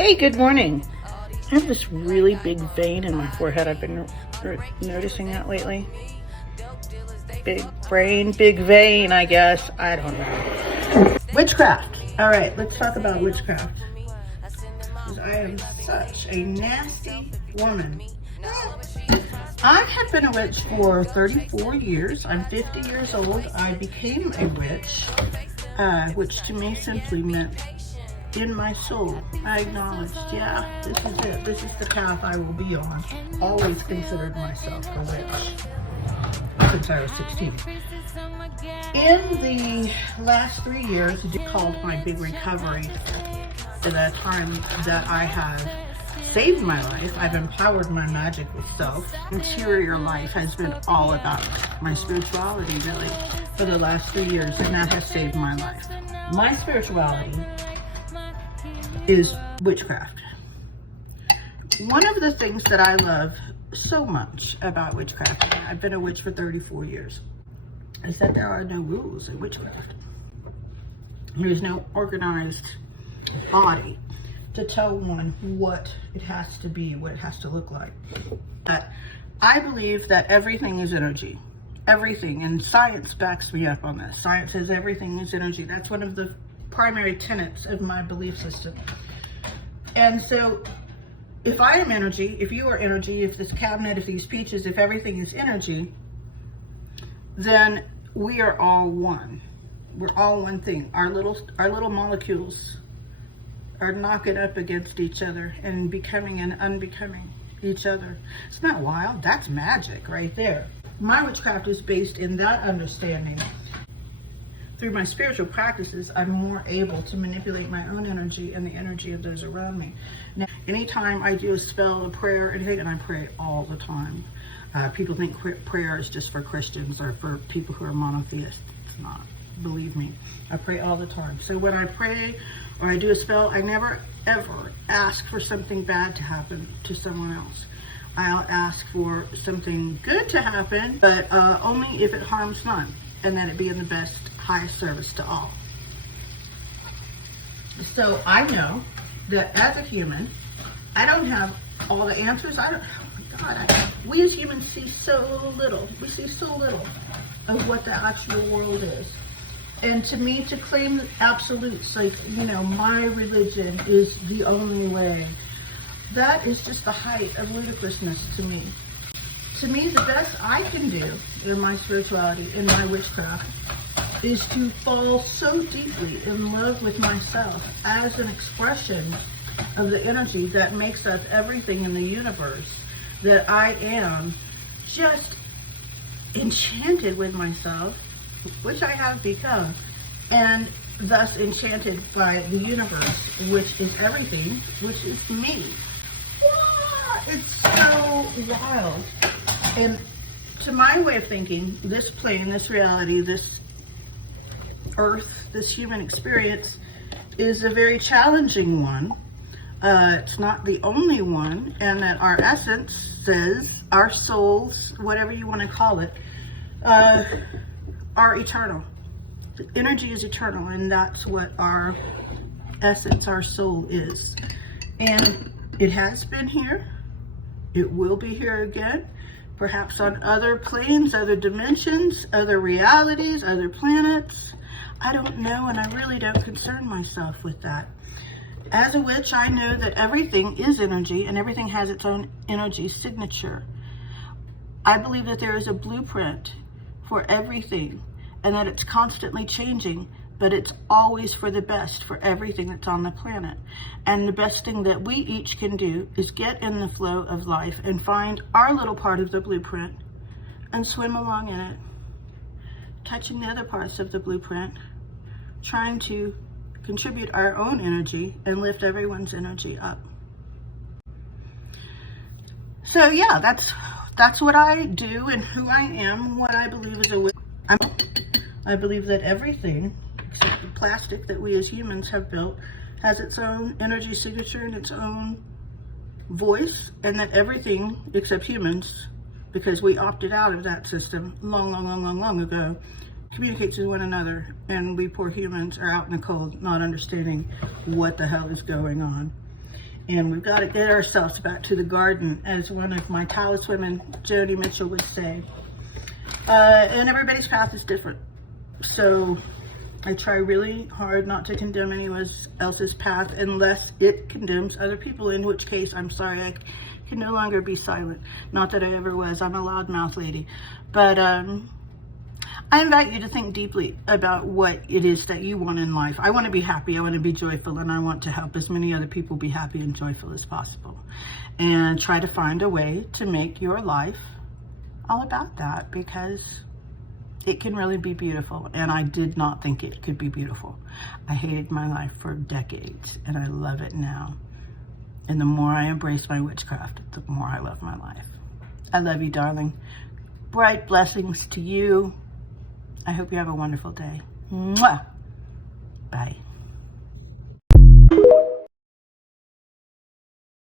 Hey, good morning. I have this really big vein in my forehead. I've been noticing that lately. Big brain, big vein, I guess. I don't know. Witchcraft. All right, let's talk about witchcraft. Because I am such a nasty woman. I have been a witch for 34 years. I'm 50 years old. I became a witch, which to me simply meant in my soul, I acknowledged, yeah, this is it. This is the path I will be on. Always considered myself a witch since I was 16. In the last 3 years, it's called my big recovery, to the time that I have saved my life. I've empowered my magical self. Interior life has been all about my spirituality, really, for the last 3 years, and that has saved my life. My spirituality is witchcraft. One of the things that I love so much about witchcraft, and I've been a witch for 34 years, is that there are no rules in witchcraft. There's no organized body to tell one what it has to be, what it has to look like. But I believe that everything is energy. Everything, and science backs me up on this. Science says everything is energy. That's one of the primary tenets of my belief system. And so if I am energy, if you are energy, if this cabinet, if these peaches, if everything is energy, then we are all one. We're all one thing. Our little molecules are knocking up against each other and becoming and unbecoming each other. It's not wild, that's magic right there. My witchcraft is based in that understanding. Through my spiritual practices, I'm more able to manipulate my own energy and the energy of those around me. Now, anytime I do a spell, a prayer, and I pray all the time. People think prayer is just for Christians or for people who are monotheists. It's not. Believe me, I pray all the time. So when I pray or I do a spell, I never ever ask for something bad to happen to someone else. I'll ask for something good to happen, but only if it harms none, and that it be in the best, highest service to all. So I know that as a human, I don't have all the answers. Oh my God, we as humans see so little. We see so little of what the actual world is. And to me, to claim absolutes, like, my religion is the only way, that is just the height of ludicrousness to me. To me, the best I can do in my spirituality, in my witchcraft, is to fall so deeply in love with myself as an expression of the energy that makes up everything in the universe, that I am just enchanted with myself, which I have become, and thus enchanted by the universe, which is everything, which is me. It's so wild. And to my way of thinking, this plane, this reality, this earth, this human experience is a very challenging one. It's not the only one, and that our essence says, our souls, whatever you want to call it, are eternal. The energy is eternal, and that's what our essence, our soul is. And it has been here. It will be here again, perhaps on other planes, other dimensions, other realities, other planets. I don't know, and I really don't concern myself with that. As a witch, I know that everything is energy, and everything has its own energy signature. I believe that there is a blueprint for everything, and that it's constantly changing, but it's always for the best for everything that's on the planet. And the best thing that we each can do is get in the flow of life and find our little part of the blueprint and swim along in it, touching the other parts of the blueprint, trying to contribute our own energy and lift everyone's energy up. So yeah, that's what I do and who I am, what I believe is a witch. I believe that everything, except the plastic that we as humans have built, has its own energy signature and its own voice, and that everything, except humans, because we opted out of that system long ago, communicates with one another, and we poor humans are out in the cold, not understanding what the hell is going on. And we've got to get ourselves back to the garden, as one of my Taoist women, Joni Mitchell, would say. And everybody's path is different. So I try really hard not to condemn anyone else's path unless it condemns other people, in which case, I'm sorry, I can no longer be silent. Not that I ever was. I'm a loudmouth lady. But I invite you to think deeply about what it is that you want in life. I want to be happy, I want to be joyful, and I want to help as many other people be happy and joyful as possible. And try to find a way to make your life all about that, because it can really be beautiful. And I did not think it could be beautiful. I hated my life for decades, and I love it now. And the more I embrace my witchcraft, the more I love my life. I love you, darling. Bright blessings to you. I hope you have a wonderful day. Mwah! Bye.